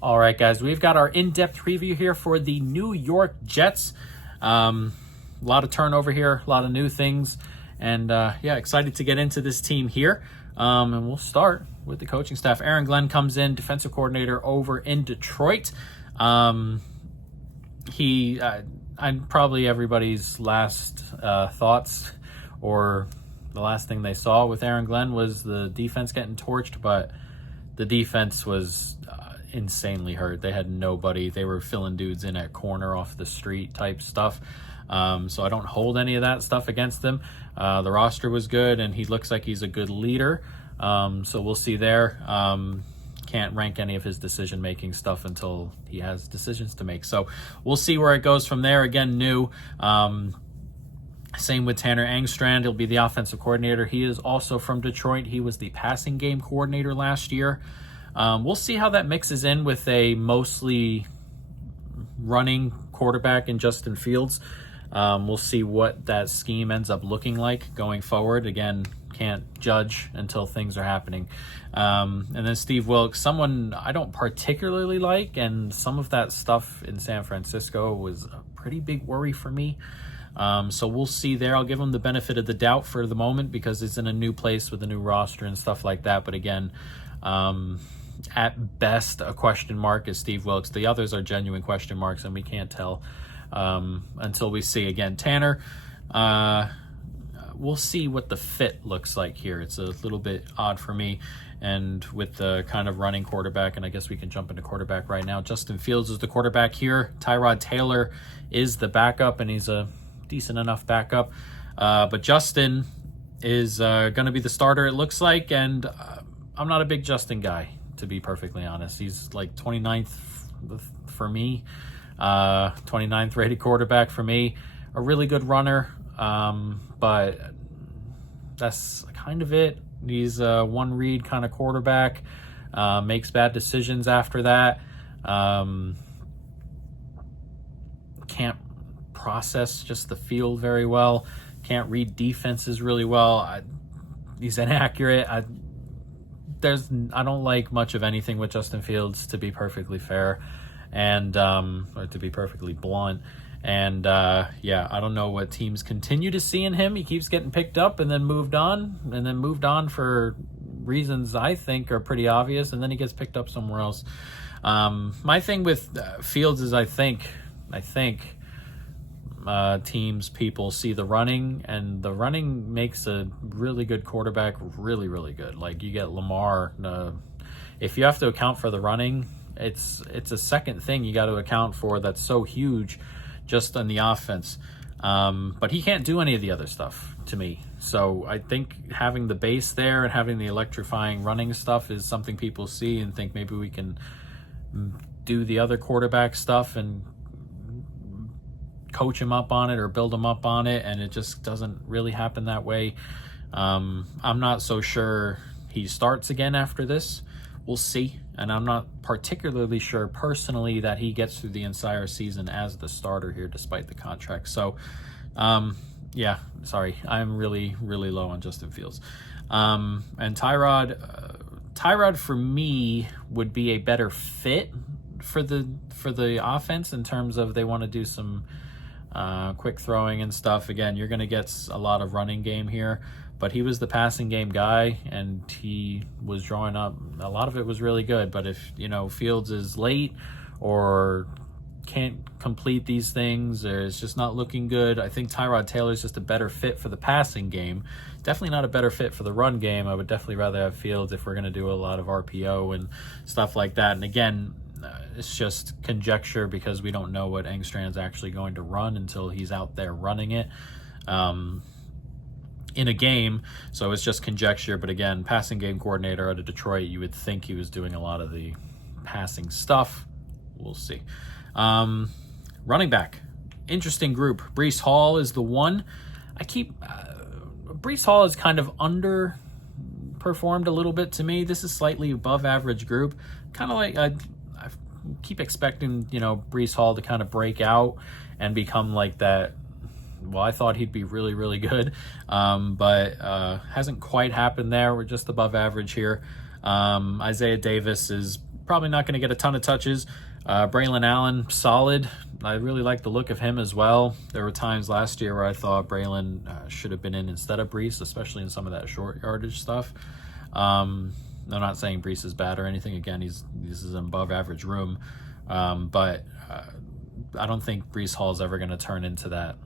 All right, guys, we've got our in-depth preview here for the New York Jets. A lot of turnover here, a lot of new things, and yeah, excited to get into this team here. And we'll start with the coaching staff. Aaron Glenn comes in, defensive coordinator over in Detroit. I'm probably everybody's last thoughts, or the last thing they saw with Aaron Glenn was the defense getting torched, but the defense was insanely hurt. They had nobody. They were filling dudes in at corner off the street type stuff. So I don't hold any of that stuff against them. The roster was good, and he looks like he's a good leader. So we'll see there. Can't rank any of his decision-making stuff until he has decisions to make. So we'll see where it goes from there. Again, new. Same with Tanner Engstrand. He'll be the offensive coordinator. He is also from Detroit. He was the passing game coordinator last year. We'll see how that mixes in with a mostly running quarterback in Justin Fields. We'll see what that scheme ends up looking like going forward. Again, can't judge until things are happening. And then Steve Wilks, someone I don't particularly like, and some of that stuff in San Francisco was a pretty big worry for me. So we'll see there. I'll give him the benefit of the doubt for the moment because it's in a new place with a new roster and stuff like that. But again, at best, a question mark is Steve Wilks. The others are genuine question marks, and we can't tell until we see. Again, Tanner, we'll see what the fit looks like here. It's a little bit odd for me. And with the kind of running quarterback, and I guess we can jump into quarterback right now. Justin Fields is the quarterback here. Tyrod Taylor is the backup, and he's a decent enough backup. But Justin is going to be the starter, it looks like, and I'm not a big Justin guy, to be perfectly honest. He's like 29th for me, 29th rated quarterback for me. A really good runner, but that's kind of it. He's a one-read kind of quarterback, makes bad decisions after that, can't process just the field very well, can't read defenses really well. He's inaccurate. I don't like much of anything with Justin Fields, to be perfectly fair, and or to be perfectly blunt. And yeah, I don't know what teams continue to see in him. He keeps getting picked up and then moved on for reasons I think are pretty obvious, and then he gets picked up somewhere else. My thing with Fields is I think people see the running, and the running makes a really good quarterback really, really good. Like, you get Lamar. If you have to account for the running, it's a second thing you got to account for that's so huge just on the offense. But he can't do any of the other stuff to me. So I think having the base there and having the electrifying running stuff is something people see and think maybe we can do the other quarterback stuff and coach him up on it or build him up on it, and it just doesn't really happen that way. I'm not so sure he starts again after this. We'll see. And I'm not particularly sure personally that he gets through the entire season as the starter here despite the contract. So yeah, sorry, I'm really, really low on Justin Fields. And Tyrod for me would be a better fit for the offense in terms of they want to do some quick throwing and stuff. Again, you're going to get a lot of running game here, but he was the passing game guy, and he was drawing up. A lot of it was really good, but if, Fields is late or can't complete these things, or it's just not looking good, I think Tyrod Taylor is just a better fit for the passing game. Definitely not a better fit for the run game. I would definitely rather have Fields if we're going to do a lot of RPO and stuff like that. And again, it's just conjecture because we don't know what Engstrand's actually going to run until he's out there running it in a game. So it's just conjecture. But again, passing game coordinator out of Detroit, you would think he was doing a lot of the passing stuff. We'll see. Running back, interesting group. Breece Hall is the one. Breece Hall is kind of underperformed a little bit to me. This is slightly above average group. Kind of like I keep expecting, Breece Hall to kind of break out and become like that. Well, I thought he'd be really, really good, but hasn't quite happened there. We're just above average here. Isaiah Davis is probably not going to get a ton of touches. Braylon Allen, solid. I really like the look of him as well. There were times last year where I thought Braylon should have been in instead of Breece, especially in some of that short yardage stuff. I'm not saying Breece is bad or anything. Again, this is an above average room. But I don't think Breece Hall is ever going to turn into that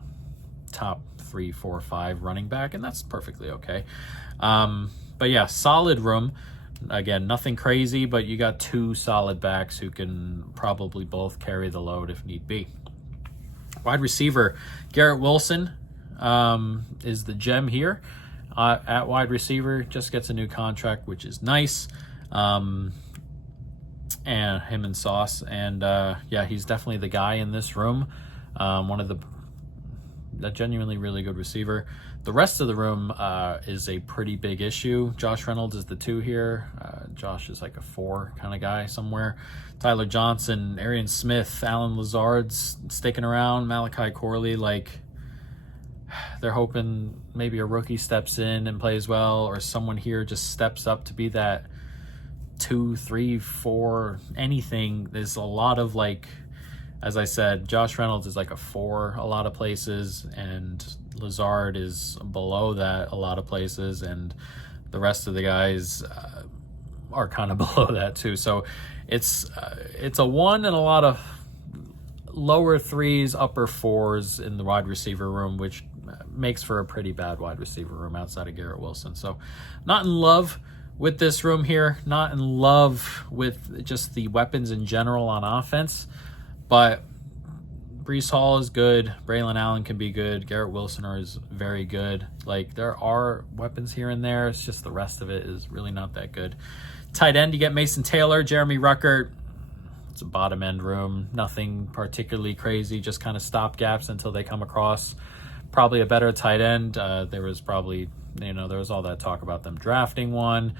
top 3, 4, 5 running back, and that's perfectly okay. But yeah, solid room. Again, nothing crazy, but you got 2 solid backs who can probably both carry the load if need be. Wide receiver, Garrett Wilson is the gem here. At wide receiver, just gets a new contract, which is nice. And him and Sauce. And yeah, he's definitely the guy in this room. A genuinely really good receiver. The rest of the room is a pretty big issue. Josh Reynolds is the 2 here. Josh is like a 4 kind of guy somewhere. Tyler Johnson, Arian Smith, Alan Lazard's sticking around. Malachi Corley, like, they're hoping maybe a rookie steps in and plays well, or someone here just steps up to be that 2, 3, 4, anything. There's a lot of, like, as I said, Josh Reynolds is like a 4 a lot of places, and Lazard is below that a lot of places, and the rest of the guys are kind of below that too. So it's a 1 and a lot of lower 3s, upper 4s in the wide receiver room, which makes for a pretty bad wide receiver room outside of Garrett Wilson. So not in love with this room here, not in love with just the weapons in general on offense. But Breece Hall is good. Braylon Allen can be good. Garrett Wilson is very good. Like, there are weapons here and there. It's just the rest of it is really not that good. Tight end, you get Mason Taylor, Jeremy Ruckert. It's a bottom end room. Nothing particularly crazy. Just kind of stopgaps until they come across probably a better tight end. There was probably, there was all that talk about them drafting one.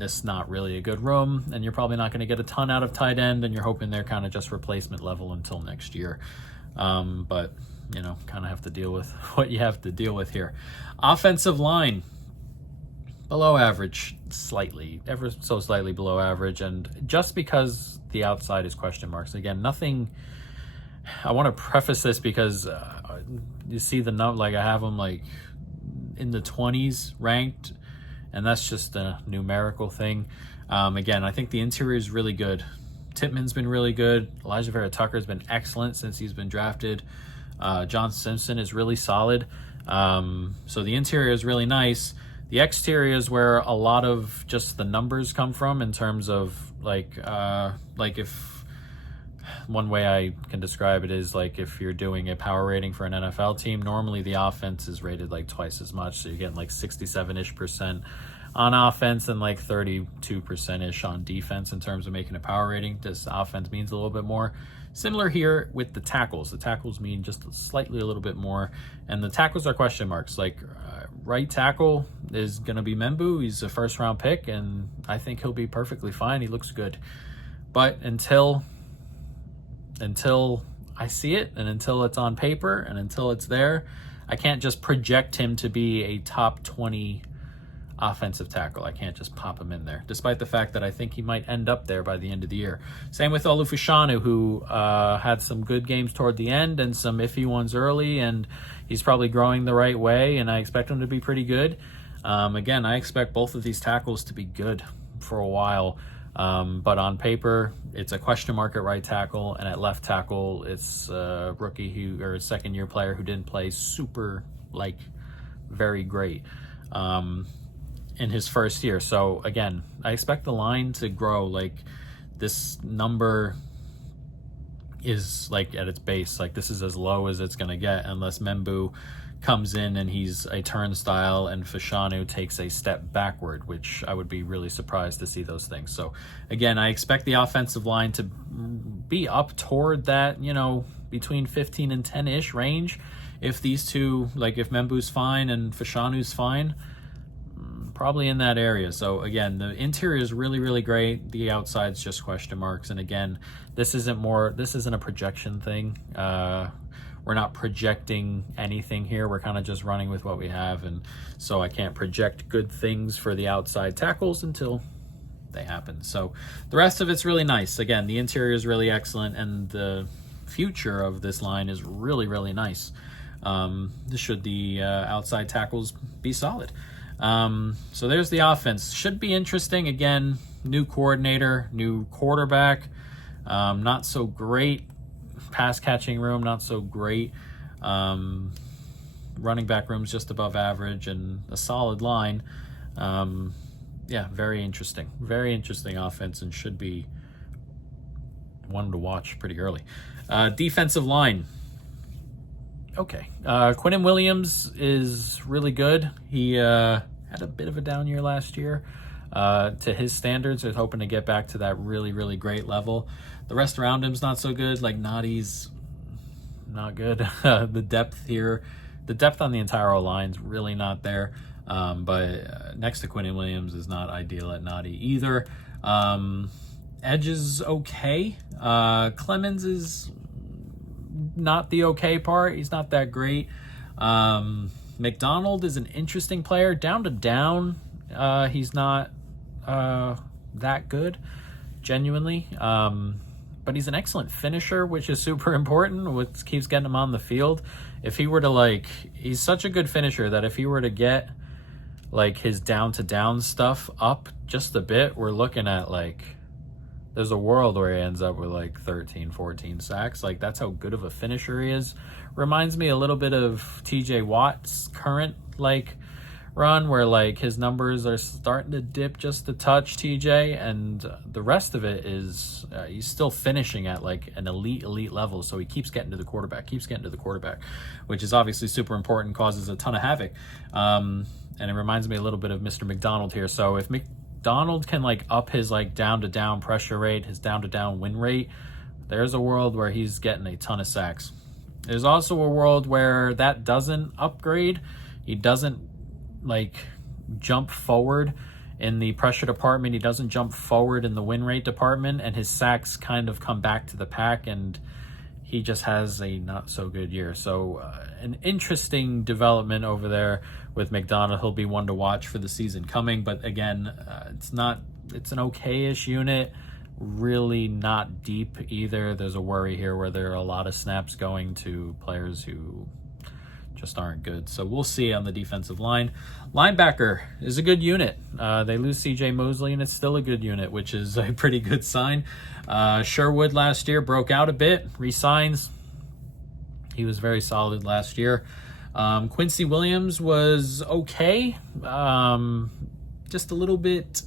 It's not really a good room, and you're probably not going to get a ton out of tight end, and you're hoping they're kind of just replacement level until next year. But, kind of have to deal with what you have to deal with here. Offensive line, below average, slightly, ever so slightly below average, and just because the outside is question marks. Again, nothing. I want to preface this because you see the number, like I have them like in the 20s ranked, and that's just a numerical thing. Again, I think the interior is really good. Tippmann's been really good. Elijah Vera Tucker's been excellent since he's been drafted. John Simpson is really solid. So the interior is really nice. The exterior is where a lot of just the numbers come from in terms of like if one way I can describe it is like if you're doing a power rating for an NFL team, normally the offense is rated like twice as much. So you're getting like 67-ish% on offense and like 32%-ish on defense in terms of making a power rating. This offense means a little bit more. Similar here with the tackles. The tackles mean just slightly a little bit more. And the tackles are question marks. Like right tackle is going to be Membu. He's a first-round pick, and I think he'll be perfectly fine. He looks good. But until I see it, and until it's on paper, and until it's there, I can't just project him to be a top 20 offensive tackle. I can't just pop him in there, despite the fact that I think he might end up there by the end of the year. Same with Olu Fashanu, who had some good games toward the end and some iffy ones early, and he's probably growing the right way, and I expect him to be pretty good. Again, I expect both of these tackles to be good for a while. But on paper, it's a question mark at right tackle, and at left tackle, it's a rookie or a second-year player who didn't play super, very great in his first year. So again, I expect the line to grow. Like, this number is like at its base. Like, this is as low as it's going to get unless Membu comes in and he's a turnstile and Fashanu takes a step backward, which I would be really surprised to see those things. So again, I expect the offensive line to be up toward that, between 15 and 10-ish range. If these two, if Membu's fine and Fashanu's fine, probably in that area. So again, the interior is really, really great. The outside's just question marks. And again, this isn't a projection thing. We're not projecting anything here. We're kind of just running with what we have. And so I can't project good things for the outside tackles until they happen. So the rest of it's really nice. Again, the interior is really excellent, and the future of this line is really, really nice. Should the outside tackles be solid. So there's the offense. Should be interesting. Again, new coordinator, new quarterback. Not so great. Pass catching room, not so great. Running back room's just above average, and a solid line. Yeah, very interesting. Very interesting offense, and should be one to watch pretty early. Defensive line. Okay. Quinnen Williams is really good. He had a bit of a down year last year. To his standards, is hoping to get back to that really, really great level. The rest around him's not so good. Like Nadi's not good. The depth here, the depth on the entire O-line's really not there. But next to Quinnen Williams is not ideal at Nadi either. Edge is okay. Clemens is not the okay part. He's not that great. McDonald is an interesting player. Down to down, he's not that good, genuinely. But he's an excellent finisher, which is super important, which keeps getting him on the field. If he were to, he's such a good finisher that if he were to get, his down-to-down stuff up just a bit, we're looking at, there's a world where he ends up with, 13, 14 sacks. That's how good of a finisher he is. Reminds me a little bit of TJ Watt's current, run, where, his numbers are starting to dip just a touch, TJ, and the rest of it is he's still finishing at, an elite level, so he keeps getting to the quarterback, which is obviously super important, causes a ton of havoc. And it reminds me a little bit of Mr. McDonald here. So if McDonald can, up his, down-to-down pressure rate, his down-to-down win rate, there's a world where he's getting a ton of sacks. There's also a world where that doesn't upgrade. He doesn't jump forward in the pressure department. He doesn't jump forward in the win rate department, and his sacks kind of come back to the pack, and he just has a not so good year. So an interesting development over there with McDonald. He'll be one to watch for the season coming, but again, it's an okay-ish unit, really not deep either. There's a worry here where there are a lot of snaps going to players who just aren't good. So we'll see on the defensive line. Linebacker is a good unit. They lose CJ Mosley, and it's still a good unit, which is a pretty good sign. Sherwood last year broke out a bit, resigns. He was very solid last year. Quincy Williams was okay. Just a little bit.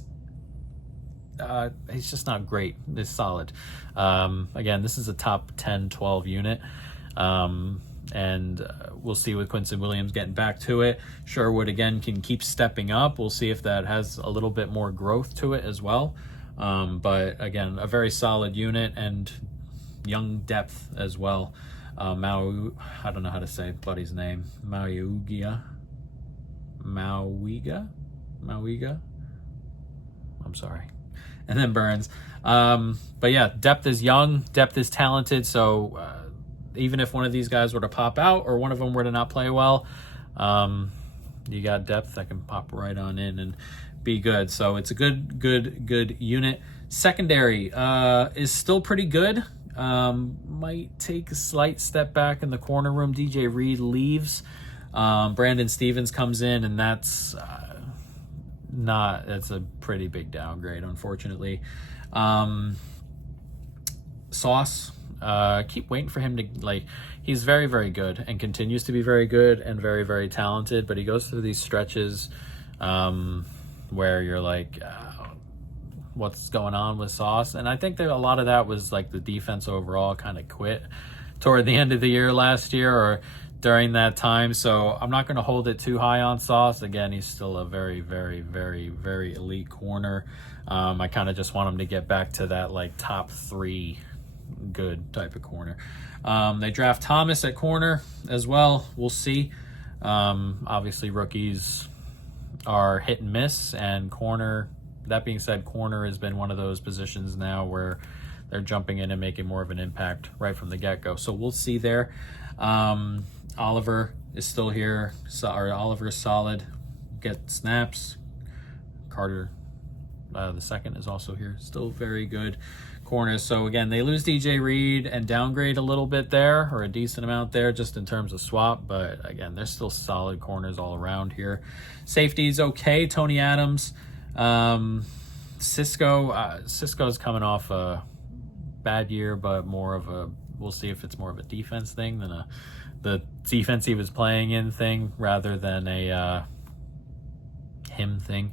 He's just not great. It's solid. Again, this is a top 10, 12 unit. And we'll see with Quincy Williams getting back to it. Sherwood, again, can keep stepping up. We'll see if that has a little bit more growth to it as well. But again, a very solid unit and young depth as well. I don't know how to say Buddy's name. Mawiga. I'm sorry. And then Burns. But yeah, depth is young, depth is talented. So even if one of these guys were to pop out or one of them were to not play well, you got depth that can pop right on in and be good. So it's a good unit. Secondary is still pretty good. Might take a slight step back in the corner room. DJ Reed leaves. Brandon Stevens comes in, and that's a pretty big downgrade, unfortunately. Sauce, keep waiting for him to, he's very, very good and continues to be very good and very, very talented, but he goes through these stretches where you're what's going on with Sauce? And I think that a lot of that was the defense overall kind of quit toward the end of the year last year or during that time. So I'm not going to hold it too high on Sauce. Again, he's still a very, very, very, very elite corner. I kind of just want him to get back to that top 3 good type of corner. They draft Thomas at corner as well. We'll see. Obviously rookies are hit and miss, and corner, that being said, corner has been one of those positions now where they're jumping in and making more of an impact right from the get-go. So we'll see there. Oliver is still here. Oliver is solid. Get snaps. Carter The second is also here. Still very good corners. So again, they lose DJ Reed and downgrade a little bit there, or a decent amount there, just in terms of swap. But again, they're still solid corners all around here. Safety's okay. Tony Adams, Cisco's coming off a bad year, but more of a, we'll see if it's more of a defense thing than the defense he was playing in thing, rather than a him thing,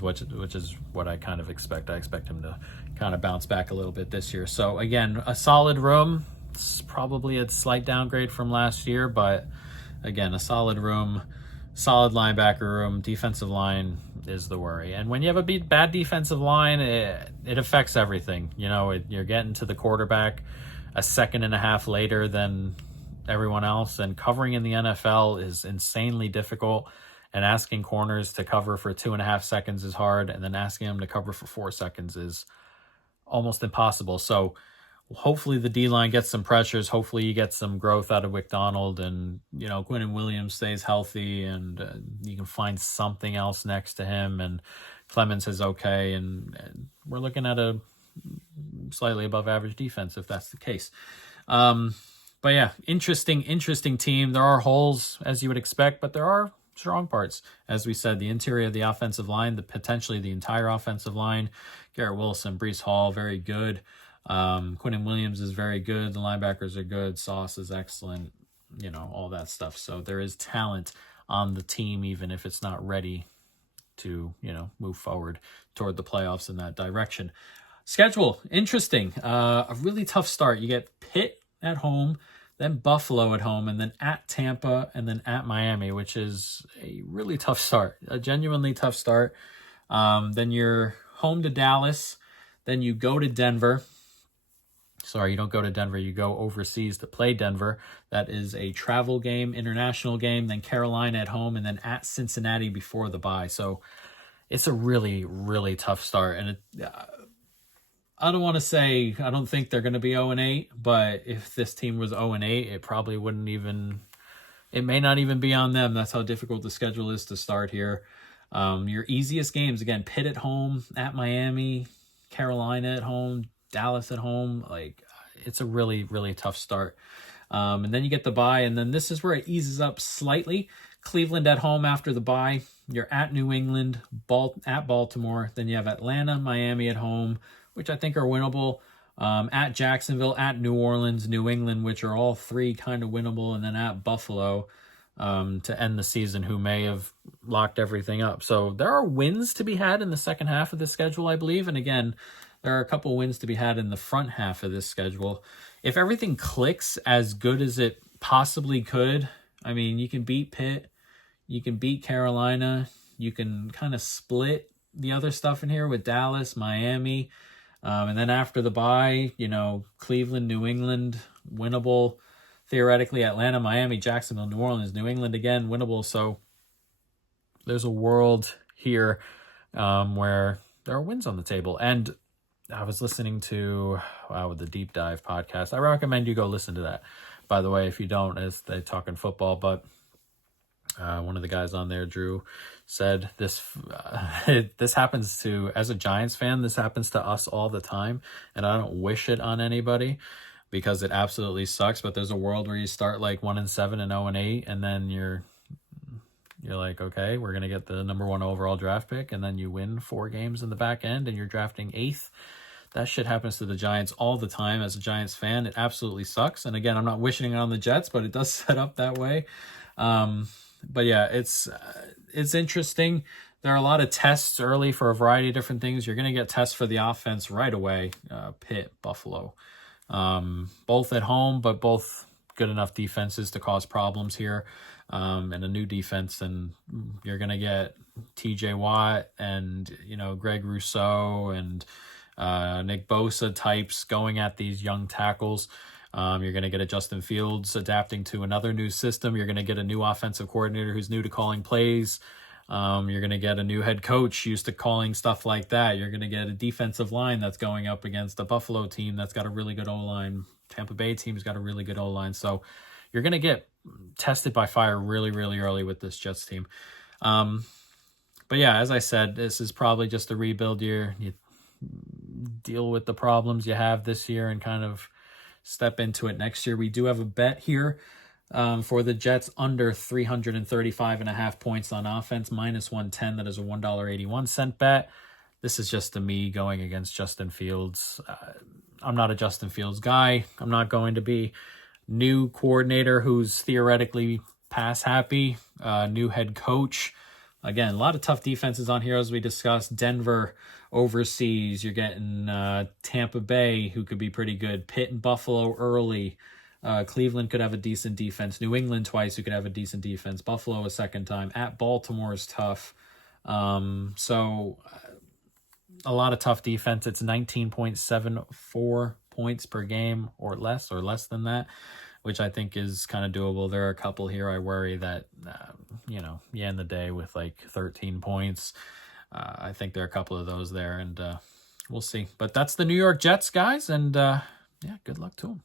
which is what I kind of expect. I expect him to kind of bounce back a little bit this year. So again, a solid room. It's probably a slight downgrade from last year, but again, a solid room, solid linebacker room. Defensive line is the worry. And when you have a bad defensive line, it affects everything. You know, you're getting to the quarterback a second and a half later than everyone else, and covering in the NFL is insanely difficult. And asking corners to cover for 2.5 seconds is hard, and then asking them to cover for 4 seconds is almost impossible. So hopefully the D-line gets some pressures. Hopefully you get some growth out of McDonald, and, you know, Quinnen Williams stays healthy, and you can find something else next to him, and Clemens is okay, and we're looking at a slightly above average defense if that's the case. But yeah, interesting team. There are holes, as you would expect, but there are strong parts. As we said, the interior of the offensive line, potentially the entire offensive line. Garrett Wilson, Breece Hall, very good. Quinnen Williams is very good. The linebackers are good. Sauce is excellent. You know, all that stuff. So there is talent on the team, even if it's not ready to, you know, move forward toward the playoffs in that direction. Schedule, interesting. A really tough start. You get Pitt at home, then Buffalo at home, and then at Tampa, and then at Miami, which is a really tough start, a genuinely tough start. Then you're home to Dallas, then you go to Denver. Sorry, you don't go to Denver, you go overseas to play Denver. That is a travel game, international game, then Carolina at home, and then at Cincinnati before the bye. So it's a really, really tough start. And I don't want to say I don't think they're going to be 0-8, but if this team was 0-8, it probably wouldn't even, it may not even be on them. That's how difficult the schedule is to start here. Your easiest games, again, Pitt at home, at Miami, Carolina at home, Dallas at home. Like, it's a really, really tough start. And then you get the bye, and then this is where it eases up slightly. Cleveland at home after the bye. You're at New England, at Baltimore. Then you have Atlanta, Miami at home, which I think are winnable, at Jacksonville, at New Orleans, New England, which are all three kind of winnable, and then at Buffalo to end the season, who may have locked everything up. So there are wins to be had in the second half of the schedule, I believe. And again, there are a couple wins to be had in the front half of this schedule. If everything clicks as good as it possibly could, I mean, you can beat Pitt, you can beat Carolina, you can kind of split the other stuff in here with Dallas, Miami, and then after the bye, you know, Cleveland, New England, winnable. Theoretically, Atlanta, Miami, Jacksonville, New Orleans, New England, again, winnable. So there's a world here where there are wins on the table. And I was listening to the Deep Dive podcast. I recommend you go listen to that, by the way, if you don't, as they talking football. But one of the guys on there, Drew, said this this happens to, as a Giants fan, this happens to us all the time, and I don't wish it on anybody because it absolutely sucks. But there's a world where you start like 1-7 and 0-8, and then you're like, okay, we're gonna get the number 1 overall draft pick, and then you win 4 games in the back end, and you're drafting 8th. That shit happens to the Giants all the time. As a Giants fan, it absolutely sucks. And again, I'm not wishing it on the Jets, but it does set up that way. But yeah, it's interesting. There are a lot of tests early for a variety of different things. You're going to get tests for the offense right away. Pitt, Buffalo, both at home, but both good enough defenses to cause problems here. And a new defense, and you're going to get TJ Watt and, you know, Greg Rousseau and Nick Bosa types going at these young tackles. You're going to get a Justin Fields adapting to another new system. You're going to get a new offensive coordinator who's new to calling plays. You're going to get a new head coach used to calling stuff like that. You're going to get a defensive line that's going up against a Buffalo team that's got a really good O-line. Tampa Bay team's got a really good O-line. So you're going to get tested by fire really, really early with this Jets team. But yeah, as I said, this is probably just a rebuild year. You deal with the problems you have this year and kind of step into it next year. We do have a bet here for the Jets under 335.5 points on offense, minus 110. That is a $1.81 bet. This is just a me going against Justin Fields. I'm not a Justin Fields guy. I'm not going to be. New coordinator who's theoretically pass happy, new head coach. Again, a lot of tough defenses on here as we discussed. Denver overseas. You're getting Tampa Bay, who could be pretty good. Pitt and Buffalo early. Cleveland could have a decent defense. New England twice, who could have a decent defense. Buffalo a second time. At Baltimore is tough. So a lot of tough defense. It's 19.74 points per game or less than that, which I think is kind of doable. There are a couple here I worry that, you end the day with like 13 points. I think there are a couple of those there, and we'll see. But that's the New York Jets, guys, and yeah, good luck to them.